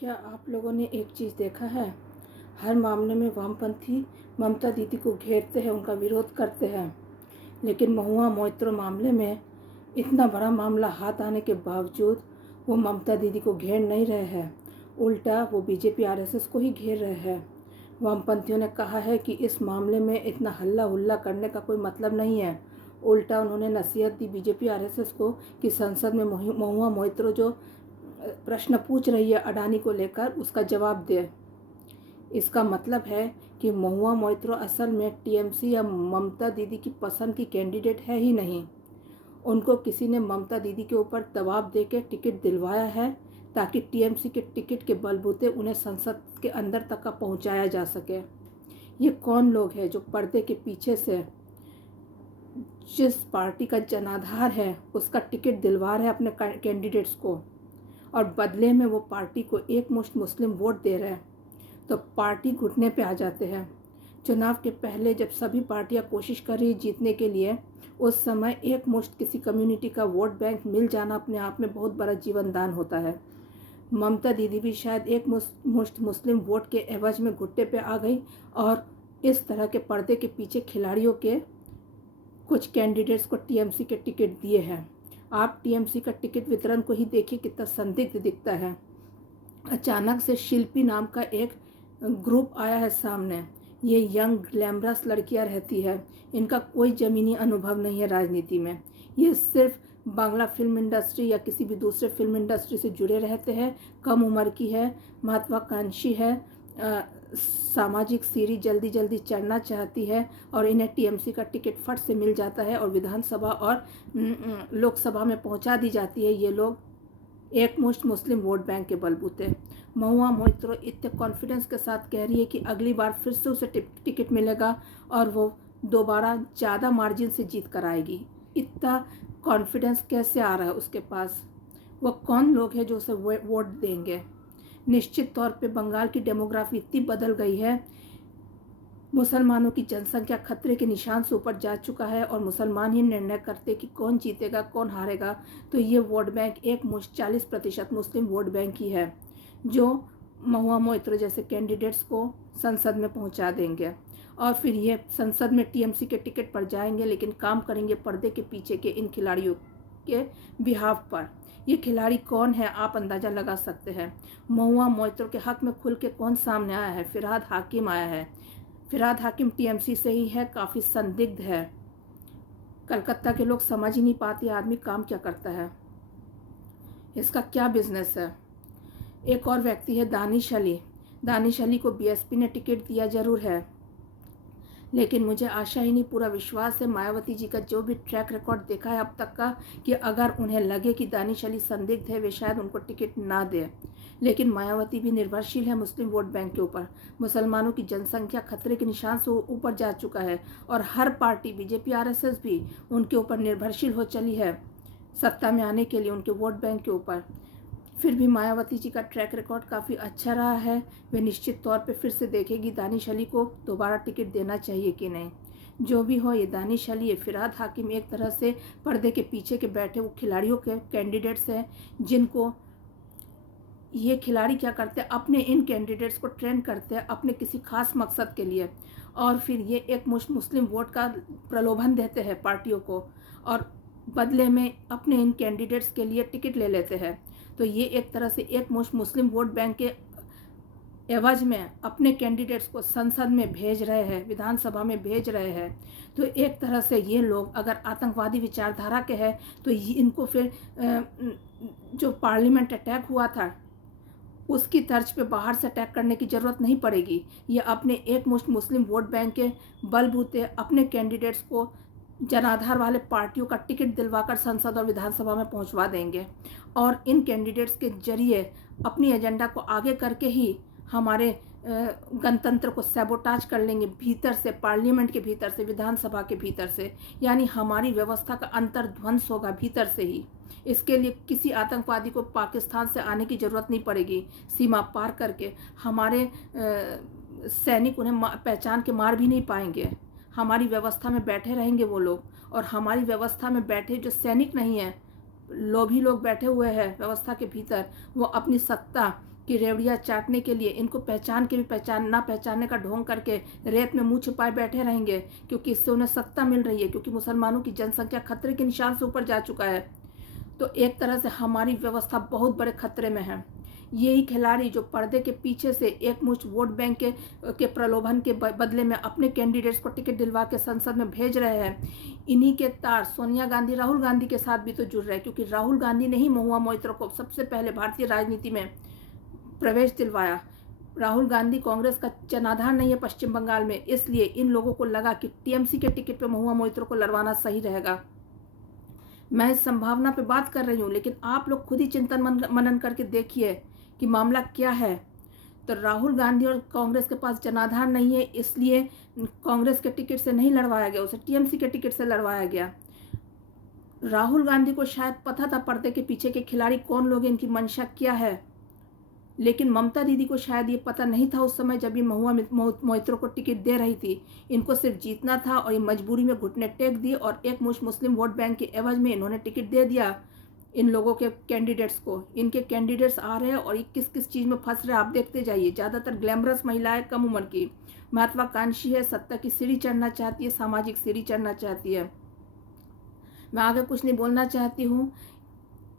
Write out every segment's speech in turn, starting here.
क्या आप लोगों ने एक चीज़ देखा है? हर मामले में वामपंथी ममता दीदी को घेरते हैं, उनका विरोध करते हैं। लेकिन महुआ मोइत्रो मामले में इतना बड़ा मामला हाथ आने के बावजूद वो ममता दीदी को घेर नहीं रहे हैं, उल्टा वो बीजेपी आरएसएस को ही घेर रहे हैं। वामपंथियों ने कहा है कि इस मामले में इतना हल्ला हुल्ला करने का कोई मतलब नहीं है। उल्टा उन्होंने नसीहत दी बीजेपी आरएसएस को कि संसद में महुआ मोइत्रो जो प्रश्न पूछ रही है अडानी को लेकर, उसका जवाब दे। इसका मतलब है कि महुआ मोइत्रो असल में टीएमसी या ममता दीदी की पसंद की कैंडिडेट है ही नहीं। उनको किसी ने ममता दीदी के ऊपर दबाव देकर टिकट दिलवाया है ताकि टीएमसी के टिकट के बलबूते उन्हें संसद के अंदर तक का पहुंचाया जा सके। ये कौन लोग हैं जो पर्दे के पीछे से जिस पार्टी का जनाधार है उसका टिकट दिलवा रहे हैं अपने कैंडिडेट्स को, और बदले में वो पार्टी को एकमुश्त मुस्लिम वोट दे रहे हैं, तो पार्टी घुटने पे आ जाते हैं। चुनाव के पहले जब सभी पार्टियां कोशिश कर रही जीतने के लिए, उस समय एकमुश्त किसी कम्युनिटी का वोट बैंक मिल जाना अपने आप में बहुत बड़ा जीवन दान होता है। ममता दीदी भी शायद एक मुश्त मुस्लिम वोट के एवज में घुट्टे पे आ गई और इस तरह के पर्दे के पीछे खिलाड़ियों के कुछ कैंडिडेट्स को टीएमसी के टिकट दिए हैं। आप टीएमसी का टिकट वितरण को ही देखिए कितना संदिग्ध दिखता है। अचानक से शिल्पी नाम का एक ग्रुप आया है सामने। ये यंग ग्लैमरस लड़कियां रहती है, इनका कोई ज़मीनी अनुभव नहीं है राजनीति में। ये सिर्फ बांग्ला फिल्म इंडस्ट्री या किसी भी दूसरे फिल्म इंडस्ट्री से जुड़े रहते हैं, कम उम्र की है, महत्वाकांक्षी है, सामाजिक सीढ़ी जल्दी जल्दी चढ़ना चाहती है और इन्हें टीएमसी का टिकट फट से मिल जाता है और विधानसभा और लोकसभा में पहुंचा दी जाती है। ये लोग एकमुश्त मुस्लिम वोट बैंक के बलबूते। महुआ मोइत्रो इतने कॉन्फिडेंस के साथ कह रही है कि अगली बार फिर से उसे टिकट मिलेगा और वो दोबारा ज़्यादा मार्जिन से जीत कर आएगी। इतना कॉन्फिडेंस कैसे आ रहा है उसके पास? वो कौन लोग हैं जो उसे वोट देंगे? निश्चित तौर पे बंगाल की डेमोग्राफी इतनी बदल गई है, मुसलमानों की जनसंख्या खतरे के निशान से ऊपर जा चुका है और मुसलमान ही निर्णय करते कि कौन जीतेगा कौन हारेगा। तो ये वोट बैंक एक मुश्त 40% मुस्लिम वोट बैंक ही है जो महुआ मोइत्रो जैसे कैंडिडेट्स को संसद में पहुंचा देंगे और फिर ये संसद में टीएमसी के टिकट पर जाएंगे, लेकिन काम करेंगे पर्दे के पीछे के इन खिलाड़ियों के बिहाफ पर। ये खिलाड़ी कौन है आप अंदाज़ा लगा सकते हैं। महुआ मोइत्रो के हक में खुल के कौन सामने आया है? फिरहाद हाकिम आया है। फिरहाद हाकिम टीएमसी से ही है, काफ़ी संदिग्ध है। कलकत्ता के लोग समझ ही नहीं पाते आदमी काम क्या करता है, इसका क्या बिजनेस है। एक और व्यक्ति है दानिश अली। दानिश अली को बीएसपी ने टिकट दिया जरूर है, लेकिन मुझे आशा ही नहीं पूरा विश्वास है मायावती जी का जो भी ट्रैक रिकॉर्ड देखा है अब तक का, कि अगर उन्हें लगे कि दानिश अली संदिग्ध है वे शायद उनको टिकट ना दे। लेकिन मायावती भी निर्भरशील है मुस्लिम वोट बैंक के ऊपर। मुसलमानों की जनसंख्या खतरे के निशान से ऊपर जा चुका है और हर पार्टी बीजेपी आरएसएस भी उनके ऊपर निर्भरशील हो चली है सत्ता में आने के लिए, उनके वोट बैंक के ऊपर। फिर भी मायावती जी का ट्रैक रिकॉर्ड काफ़ी अच्छा रहा है। वे निश्चित तौर पे फिर से देखेगी दानिश अली को दोबारा टिकट देना चाहिए कि नहीं। जो भी हो, ये दानिश अली, ये फिरहाद हाकिम एक तरह से पर्दे के पीछे के बैठे वो खिलाड़ियों के कैंडिडेट्स हैं, जिनको ये खिलाड़ी क्या करते हैं, अपने इन कैंडिडेट्स को ट्रेंड करते हैं अपने किसी खास मकसद के लिए, और फिर ये एक मुश्त मुस्लिम वोट का प्रलोभन देते हैं पार्टियों को और बदले में अपने इन कैंडिडेट्स के लिए टिकट ले लेते हैं। तो ये एक तरह से एक मुश्त मुस्लिम वोट बैंक के एवज में अपने कैंडिडेट्स को संसद में भेज रहे हैं, विधानसभा में भेज रहे हैं। तो एक तरह से ये लोग अगर आतंकवादी विचारधारा के हैं तो इनको फिर जो पार्लियामेंट अटैक हुआ था उसकी तर्ज पे बाहर से अटैक करने की ज़रूरत नहीं पड़ेगी। ये अपने एक मुश्त मुस्लिम वोट बैंक के बलबूते अपने कैंडिडेट्स को जनाधार वाले पार्टियों का टिकट दिलवाकर संसद और विधानसभा में पहुंचवा देंगे और इन कैंडिडेट्स के जरिए अपनी एजेंडा को आगे करके ही हमारे गणतंत्र को सैबोटाज कर लेंगे भीतर से, पार्लियामेंट के भीतर से, विधानसभा के भीतर से। यानी हमारी व्यवस्था का अंतर्ध्वंस होगा भीतर से ही। इसके लिए किसी आतंकवादी को पाकिस्तान से आने की ज़रूरत नहीं पड़ेगी। सीमा पार करके हमारे सैनिक उन्हें पहचान के मार भी नहीं पाएंगे। हमारी व्यवस्था में बैठे रहेंगे वो लोग, और हमारी व्यवस्था में बैठे जो सैनिक नहीं हैं, लोभी लोग बैठे हुए हैं व्यवस्था के भीतर, वो अपनी सत्ता कि रेवड़ियाँ चाटने के लिए इनको पहचान के भी पहचान ना पहचानने का ढोंग करके रेत में मुँह छुपाए बैठे रहेंगे, क्योंकि इससे उन्हें सत्ता मिल रही है, क्योंकि मुसलमानों की जनसंख्या खतरे के निशान से ऊपर जा चुका है। तो एक तरह से हमारी व्यवस्था बहुत बड़े खतरे में है। यही खिलाड़ी जो पर्दे के पीछे से एकमुश्त वोट बैंक के प्रलोभन के बदले में अपने कैंडिडेट्स को टिकट दिलवा के संसद में भेज रहे हैं, इन्हीं के तार सोनिया गांधी, राहुल गांधी के साथ भी तो जुड़ रहे हैं, क्योंकि राहुल गांधी ने ही महुआ मोइत्रो को सबसे पहले भारतीय राजनीति में प्रवेश दिलवाया। राहुल गांधी कांग्रेस का जनाधार नहीं है पश्चिम बंगाल में, इसलिए इन लोगों को लगा कि टीएमसी के टिकट पे महुआ मोइत्रो को लड़वाना सही रहेगा। मैं इस संभावना पे बात कर रही हूँ, लेकिन आप लोग खुद ही चिंतन मनन करके देखिए कि मामला क्या है। तो राहुल गांधी और कांग्रेस के पास जनाधार नहीं है, इसलिए कांग्रेस के टिकट से नहीं लड़वाया गया, उसे टीएमसी के टिकट से लड़वाया गया। राहुल गांधी को शायद पता था पर्दे के पीछे के खिलाड़ी कौन लोग हैं, इनकी मंशा क्या है, लेकिन ममता दीदी को शायद ये पता नहीं था उस समय जब ये महुआ मोइत्रो को टिकट दे रही थी। इनको सिर्फ जीतना था और ये मजबूरी में घुटने टेक दिए और एक मुस्लिम वोट बैंक के एवज में इन्होंने टिकट दे दिया इन लोगों के कैंडिडेट्स को। इनके कैंडिडेट्स आ रहे हैं और ये किस किस चीज़ में फंस रहे हैं आप देखते जाइए। ज़्यादातर ग्लैमरस महिलाएं, कम उम्र की, महत्वाकांक्षी है, सत्ता की सीढ़ी चढ़ना चाहती है, सामाजिक सीढ़ी चढ़ना चाहती है। मैं आगे कुछ नहीं बोलना चाहती हूँ।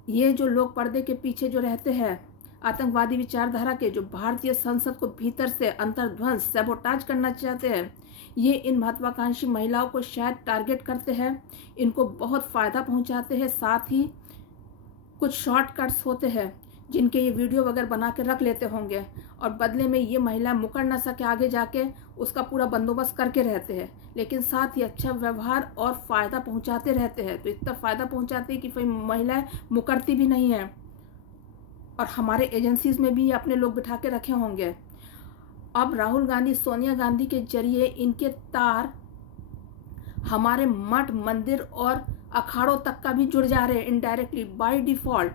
ये जो लोग पर्दे के पीछे जो रहते हैं, आतंकवादी विचारधारा के, जो भारतीय संसद को भीतर से अंतर्ध्वंस, सैबोटाज करना चाहते हैं, ये इन महत्वाकांक्षी महिलाओं को शायद टारगेट करते हैं, इनको बहुत फ़ायदा पहुंचाते हैं। साथ ही कुछ शॉर्टकट्स होते हैं जिनके ये वीडियो वगैरह बना के रख लेते होंगे और बदले में ये महिला मुकर ना सके आगे जाके, उसका पूरा बंदोबस्त करके रहते हैं। लेकिन साथ ही अच्छा व्यवहार और फ़ायदा पहुंचाते रहते हैं। तो इतना फ़ायदा पहुंचाते हैं कि फिर महिलाएं मुकरती भी नहीं हैं। और हमारे एजेंसीज में भी अपने लोग बिठा के रखे होंगे। अब राहुल गांधी, सोनिया गांधी के जरिए इनके तार हमारे मठ, मंदिर और अखाड़ों तक का भी जुड़ जा रहे हैं इनडायरेक्टली, बाय डिफ़ॉल्ट।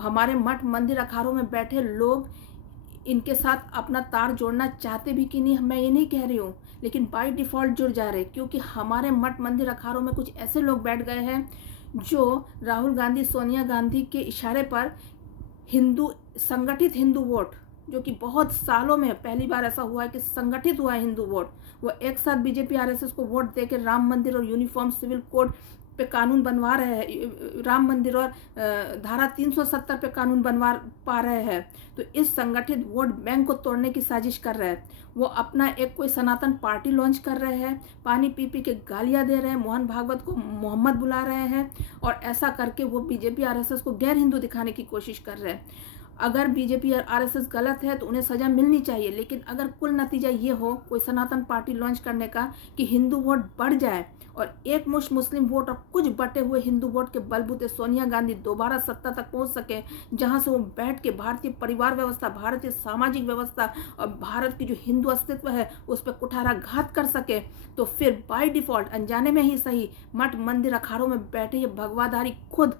हमारे मठ, मंदिर, अखाड़ों में बैठे लोग इनके साथ अपना तार जोड़ना चाहते भी कि नहीं, मैं ये नहीं कह रही हूँ, लेकिन बाय डिफ़ॉल्ट जुड़ जा रहे हैं, क्योंकि हमारे मठ, मंदिर, अखाड़ों में कुछ ऐसे लोग बैठ गए हैं जो राहुल गांधी, सोनिया गांधी के इशारे पर हिंदू, संगठित हिंदू वोट, जो कि बहुत सालों में पहली बार ऐसा हुआ है कि संगठित हुआ है हिंदू वोट, वो एक साथ बीजेपी आरएसएस को वोट देकर राम मंदिर और यूनिफॉर्म सिविल कोड पे कानून बनवा रहे हैं, राम मंदिर और धारा 370 पे कानून बनवा पा रहे हैं। तो इस संगठित वोट बैंक को तोड़ने की साजिश कर रहे हैं। वो अपना एक कोई सनातन पार्टी लॉन्च कर रहे हैं, पानी पी पी के गालियां दे रहे हैं, मोहन भागवत को मोहम्मद बुला रहे हैं, और ऐसा करके वो बीजेपी आरएसएस को गैर हिंदू दिखाने की कोशिश कर रहे हैं। अगर बीजेपी और आरएसएस गलत है तो उन्हें सज़ा मिलनी चाहिए, लेकिन अगर कुल नतीजा ये हो कोई सनातन पार्टी लॉन्च करने का कि हिंदू वोट बढ़ जाए और एक मुश्त मुस्लिम वोट और कुछ बटे हुए हिंदू वोट के बलबूते सोनिया गांधी दोबारा सत्ता तक पहुंच सके, जहां से वो बैठ के भारतीय परिवार व्यवस्था, भारतीय सामाजिक व्यवस्था और भारत की जो हिंदू अस्तित्व है उस पर कुठाराघात कर सके, तो फिर बाय डिफ़ॉल्ट, अनजाने में ही सही, मठ, मंदिर, अखाड़ों में बैठे ये भगवाधारी खुद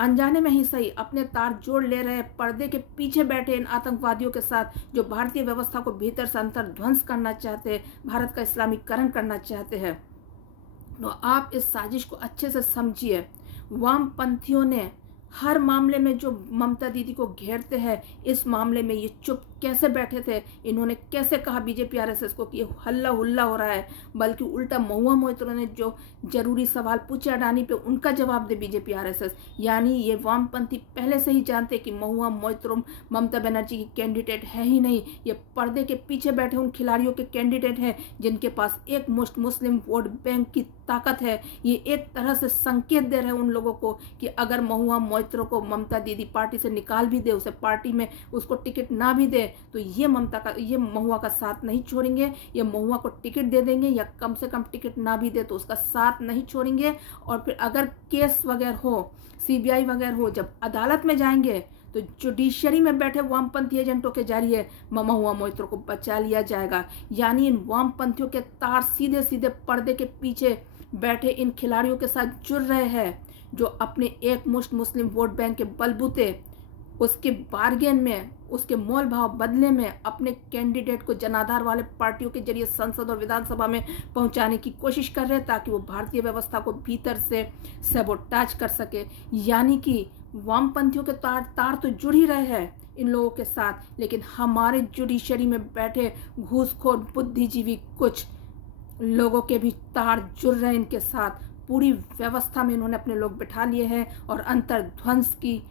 अनजाने में ही सही अपने तार जोड़ ले रहे पर्दे के पीछे बैठे इन आतंकवादियों के साथ, जो भारतीय व्यवस्था को भीतर से अंतर्ध्वंस करना चाहते हैं, भारत का इस्लामीकरण करना चाहते हैं। तो आप इस साजिश को अच्छे से समझिए। वामपंथियों ने हर मामले में जो ममता दीदी को घेरते हैं, इस मामले में ये चुप कैसे बैठे थे, इन्होंने कैसे कहा बीजेपी आरएसएस को कि ये हल्ला हुल्ला हो रहा है, बल्कि उल्टा महुआ मोइत्रो ने जो जरूरी सवाल पूछे अडानी पे, उनका जवाब दे बीजेपी आरएसएस। यानी ये वामपंथी पहले से ही जानते कि महुआ मोइत्रो ममता बनर्जी की कैंडिडेट है ही नहीं, ये पर्दे के पीछे बैठे उन खिलाड़ियों के कैंडिडेट हैं जिनके पास एक मुश्त मुस्लिम वोट बैंक की ताकत है। ये एक तरह से संकेत दे रहे हैं उन लोगों को कि अगर महुआ मोइत्रो को ममता दीदी पार्टी से निकाल भी दे, उसे पार्टी में उसको टिकट ना भी दे, तो ये महुआ का साथ नहीं छोड़ेंगे, ये महुआ को टिकट दे देंगे, या कम से कम टिकट ना भी दे तो उसका साथ नहीं छोड़ेंगे। और फिर अगर केस वगैरह हो, सीबीआई वगैरह हो, जब अदालत में जाएंगे तो जुडिशरी में बैठे वामपंथी एजेंटों के जरिए महुआ मोइत्रो को बचा लिया जाएगा। यानी इन वामपंथियों के तार सीधे सीधे पर्दे के पीछे बैठे इन खिलाड़ियों के साथ जुड़ रहे हैं, जो अपने एक मुश्त मुस्लिम वोट बैंक के बलबूते उसके बार्गेन में, उसके मोल भाव बदले में अपने कैंडिडेट को जनाधार वाले पार्टियों के जरिए संसद और विधानसभा में पहुंचाने की कोशिश कर रहे हैं, ताकि वो भारतीय व्यवस्था को भीतर से सैबोटाज कर सके। यानी कि वामपंथियों के तार तो जुड़ ही रहे हैं इन लोगों के साथ, लेकिन हमारे जुडिशरी में बैठे घूसखोर बुद्धिजीवी कुछ लोगों के भी तार जुड़ रहे हैं इनके साथ। पूरी व्यवस्था में इन्होंने अपने लोग बिठा लिए हैं और अंतर्ध्वंस की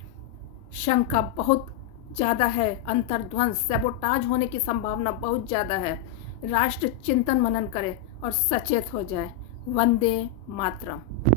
शंका बहुत ज़्यादा है। अंतर्ध्वंस, सैबोटाज होने की संभावना बहुत ज़्यादा है। राष्ट्र चिंतन मनन करे और सचेत हो जाए। वंदे मातरम।